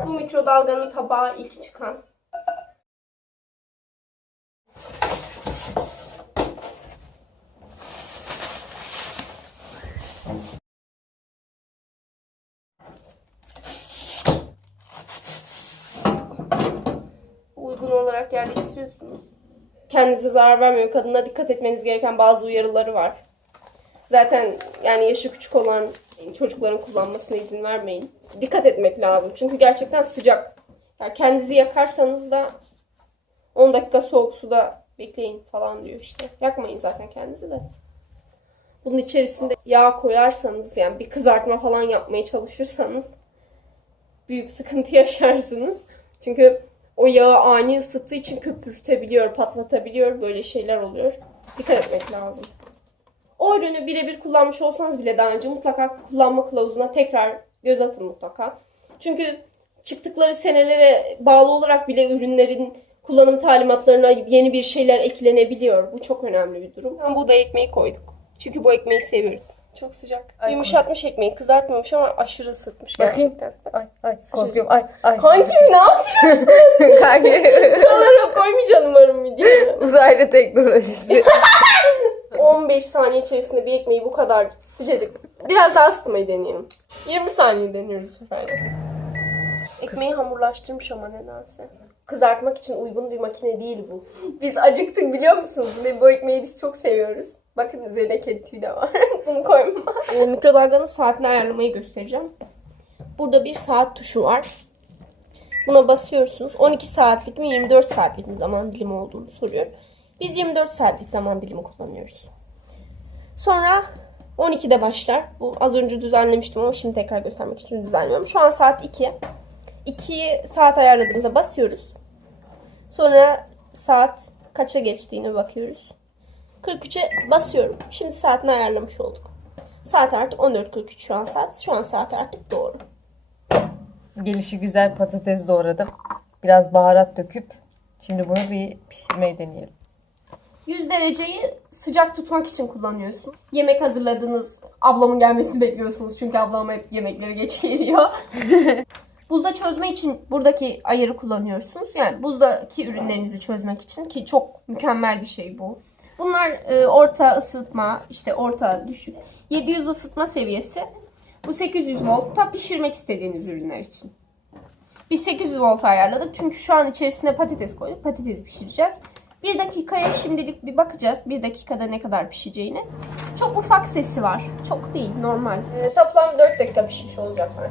Bu mikrodalganın tabağı ilk çıkan. Uygun olarak yerleştiriyorsunuz. Kendinize zarar vermiyor. Kadına dikkat etmeniz gereken bazı uyarıları var. Zaten yani yaşı küçük olan çocukların kullanmasına izin vermeyin. Dikkat etmek lazım. Çünkü gerçekten sıcak. Yani kendinizi yakarsanız da 10 dakika soğuk suda bekleyin falan diyor işte. Yakmayın zaten kendinizi de. Bunun içerisinde yağ koyarsanız yani bir kızartma falan yapmaya çalışırsanız büyük sıkıntı yaşarsınız. Çünkü o yağı ani ısıttığı için köpürtebiliyor, patlatabiliyor. Böyle şeyler oluyor. Dikkat etmek lazım. O ürünü birebir kullanmış olsanız bile daha önce mutlaka kullanma kılavuzuna tekrar göz atın mutlaka. Çünkü çıktıkları senelere bağlı olarak bile ürünlerin kullanım talimatlarına yeni bir şeyler eklenebiliyor. Bu çok önemli bir durum. Ben buğday ekmeği koyduk. Çünkü bu ekmeği seviyoruz. Çok sıcak. Ay, Yumuşatmış ekmeği. Kızartmamış ama aşırı ısıtmış Bakayım. gerçekten. Ay ay korkuyorum. Ay ay. Kanki ne yapıyorsun? Kanki. Buralara koymayacaksın umarım videoya. Uzaylı teknolojisi. 15 saniye içerisinde bir ekmeği bu kadar sıcacık. Biraz daha ısıtmayı deneyelim. 20 saniye deniyoruz bu sefer. de. Ekmeği hamurlaştırmış ama nedense. Kızartmak için uygun bir makine değil bu. Biz acıktık biliyor musunuz? Ve bu ekmeği biz çok seviyoruz. Bakın üzerine kedi tüyü de var. Bunu koyma. Ee, mikrodalganın saatini ayarlamayı göstereceğim. Burada bir saat tuşu var. Buna basıyorsunuz. 12 saatlik mi 24 saatlik mi zaman dilimi olduğunu soruyor. Biz 24 saatlik zaman dilimi kullanıyoruz. Sonra 12'de başlar. Bu az önce düzenlemiştim ama şimdi tekrar göstermek için düzenliyorum. Şu an saat 2. 2 saat ayarladığımıza basıyoruz. Sonra saat kaça geçtiğine bakıyoruz. 43'e basıyorum. Şimdi saatini ayarlamış olduk. Saat artık 14.43 şu an saat. Şu an saat artık doğru. Gelişi güzel patates doğradım. Biraz baharat döküp şimdi bunu bir pişirmeyi deneyelim. 100 dereceyi sıcak tutmak için kullanıyorsun. Yemek hazırladınız. Ablamın gelmesini bekliyorsunuz. Çünkü ablam hep yemekleri geç geliyor. Buzda çözme için buradaki ayarı kullanıyorsunuz. Yani buzdaki ürünlerinizi çözmek için ki çok mükemmel bir şey bu. Bunlar e, orta ısıtma, işte orta düşük. 700 ısıtma seviyesi. Bu 800 voltta pişirmek istediğiniz ürünler için. Biz 800 volt ayarladık çünkü şu an içerisine patates koyduk. Patates pişireceğiz. Bir dakikaya şimdilik bir bakacağız. Bir dakikada ne kadar pişeceğini. Çok ufak sesi var. Çok değil normal. toplam 4 dakika pişmiş olacaklar.